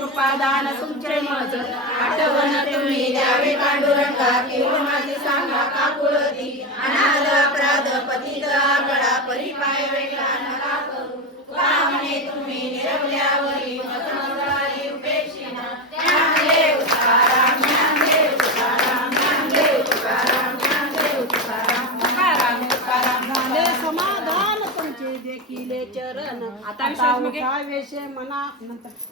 कृपादान तुमचे मज आठवण तुम्ही द्यावे पांडुरंगा केवळ माझे सांगा का कुळती अनाथ अपराध पतित आकडा परिपाय वेगळा नका करू तुका म्हणे तुम्ही निरवल्यावरी मतमंगळारी उपेक्षिणा ज्ञानदेव तुकाराम ज्ञानदेव तुकाराम ज्ञानदेव तुकाराम ज्ञानदेव तुकाराम तुकाराम तुकाराम झाले समाधान तुमचे देखील चरण आता उठावेशे मना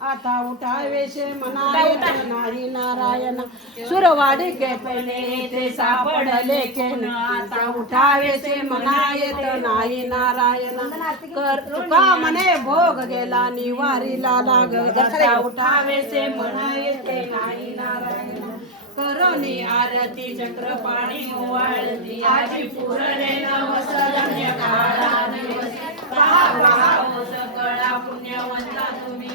आता उठावेशे मना येत नाही नारायण सुरवाडी के पहिले ते सापडले केन आता उठावेशे मना येत नाही नारायण कर तुका म्हणे भोग गेला निवारीला लाग आता उठावेशे मना येते नाही नारायण करोनी आरती चक्र पाणी ओवाळती आजी पुरले नवस धन्य काळा दिवस पहा पहा हो सकळा पुण्यवंता तुम्ही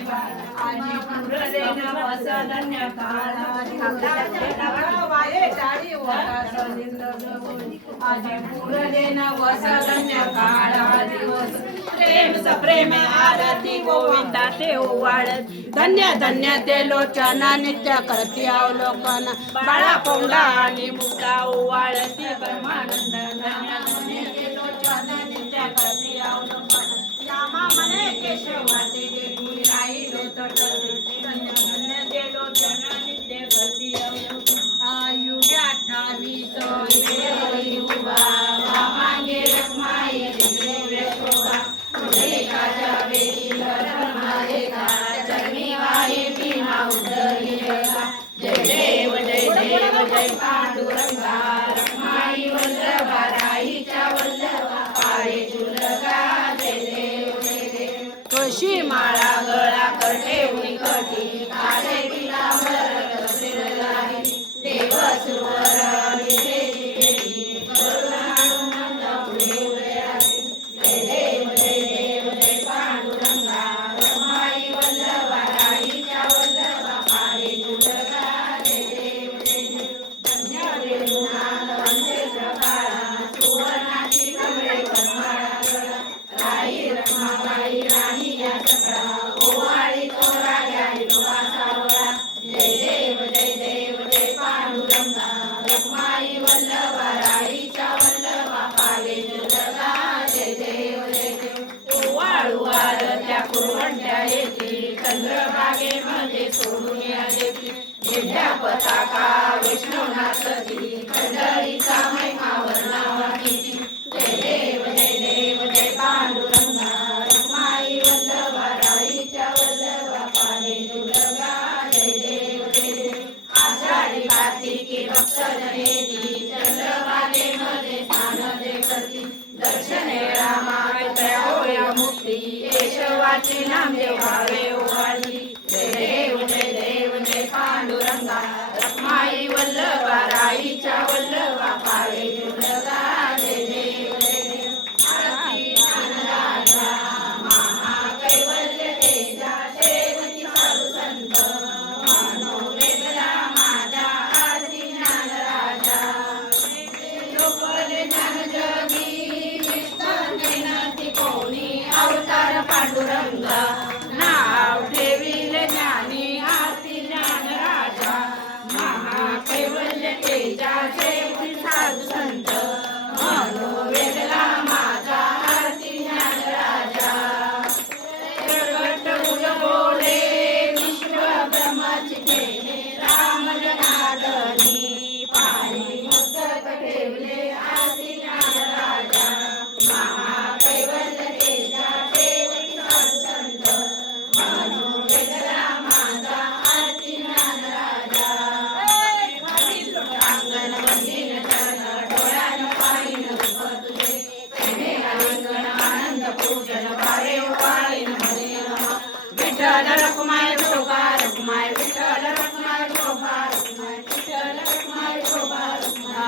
आजी पुरले नवस धन्य काळा दिवस वाये टाळी ओटा सलिंद गवळी आजी पुरले नवस धन्य काळा दिवस प्रेम सप्रेम आरती गोविंदा ते ओवाळत धन्य धन्य ते लोचना नित्य करती अवलोकन बाळा पोंडा आणि मुक्ता ओवाळती ब्रह्मानंद धन्य धन्य ते लोचना नित्य करती अवलोकन रामा म्हणे केशवाचे गेली राहिलो तटस्थे धन्य धन्य ते लोचना नित्य करती अवलोकन आयुष्य 28 उभा मागे रखमाई यशोदा काजा बेटी मारे का चरणी वाहे भीमा उदरी जय देव जय देव जय पांडुरंगा रखमाई वल्लभा राईच्या वल्लभा पाये चुलगा जय देव जय देव तुळशी माळा गळा करते उनिकटी काले पिलांबर कसिरलाही देव सुवर विजेची बेटी करुणाळू मंद पुढे उभे राही जय देव जय देव जय पांडुरंगा रखमाई वल्लभा राईच्या वल्लभा पाये चुलगा जय देव जय देव धन्य वेणुनाद वंशेत्र काळा सुवर्णाची कमळे करमाळा गळा राई रखमाबाई राणी या सकळा ओवाळी तो राजा हिरवा सावळा जय देव जय पांडुरंगा रखमाई वल्लभा राईच्या वल्लभा पाये चुलगा जय देव ओवाळू आरत्या कुरवंट्या येती चंद्रभागेमध्ये सोडून या देती झेंड्या पताका वैष्णवनाथी खंडळीचा महिमा वर्णावा किती जय देव जय पांडुरंगा रखमाई वल्लभा राईच्या वल्लभा पाये चुलगा जय देव आषाढी कार्तिकी भक्तजन येती चंद्रभागेमध्ये स्नान जे करती दर्शने रामाय होया मुक्ती केशवाची नामदेव भावे ओवाळली जय देव जय पांडुरंगा रखमाई वल्लभा राईच्या वल्लभा पाये चुलगा जय देव आरती ज्ञानराजा महाकैवल्य तेजा सेवकी साधू संत मानो वेगळा माझा आरती ज्ञानराजा लोकले ज्ञान जगी निष्ठाने नाती कोणी अवतार पांडुरंगा नाव ठेविले ज्ञानी आरती ज्ञानराजा महाकैवल्य तेजा सेवकी साधू संत मानो वेगळा माझा आरती ज्ञानराजा प्रगट उल बोले विश्व ब्रह्मचितेने राम जनार्दनी पाणी मस्तक ठेवले आरती ज्ञानराजा महाकैवल्य तेजा सेवकी साधू संत मानो वेगळा माझा आरती ज्ञानराजा अंगण वंदीन चरण डोळ्यान पाहिन रूप तुझे प्रेमे आलिंगन आनंद पूजन भावे ओवाळीन म्हणे नमः विठ्ठल रखुमाई विठोबा रखुमाई विठ्ठल रखुमाई विठोबा रखुमाई विठ्ठल रखुमाई विठोबा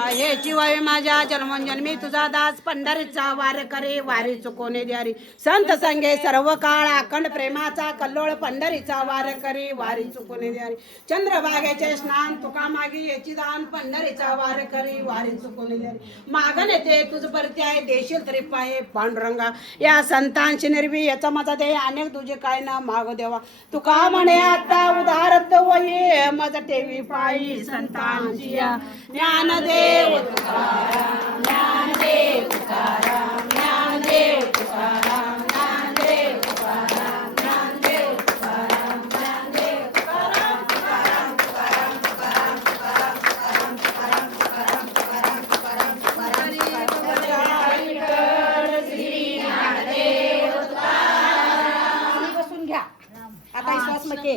हे जीवावे माझ्या जन्मोजन्मी तुझा दास पंढरीचा वार करे वारी चुकोने द्यारी संत संगे सर्व काळ अखंड प्रेमाचा कल्लोळ पंढरीचा वार करे वारी चुकोने द्यारी चंद्रभागेचे स्नान तुका मागी याची दान पंढरीचा वार करे वारी चुकोने द्यारी मागणे ते तुझ परती आहे देशील तरी पाहे पांडुरंगा या संतांची निर्वी याचा माझा दे अनेक तुझे काय ना माग देवा तुका म्हणे आता उदा मज ठेवी पायी संतांची ज्ञानदेव तुकाराम ज्ञानदेव तुकाराम ज्ञानदेव तुकाराम ज्ञानदेव तुकाराम ज्ञानदेव तुकाराम ज्ञानदेव तुकाराम तुकाराम तुकाराम तुकाराम तुकाराम तुकाराम तुकाराम तुकाराम तुकाराम तुकाराम तुकाराम विठ्ठल श्री ज्ञानदेव तुकाराम बसून घ्या आता श्वास मध्ये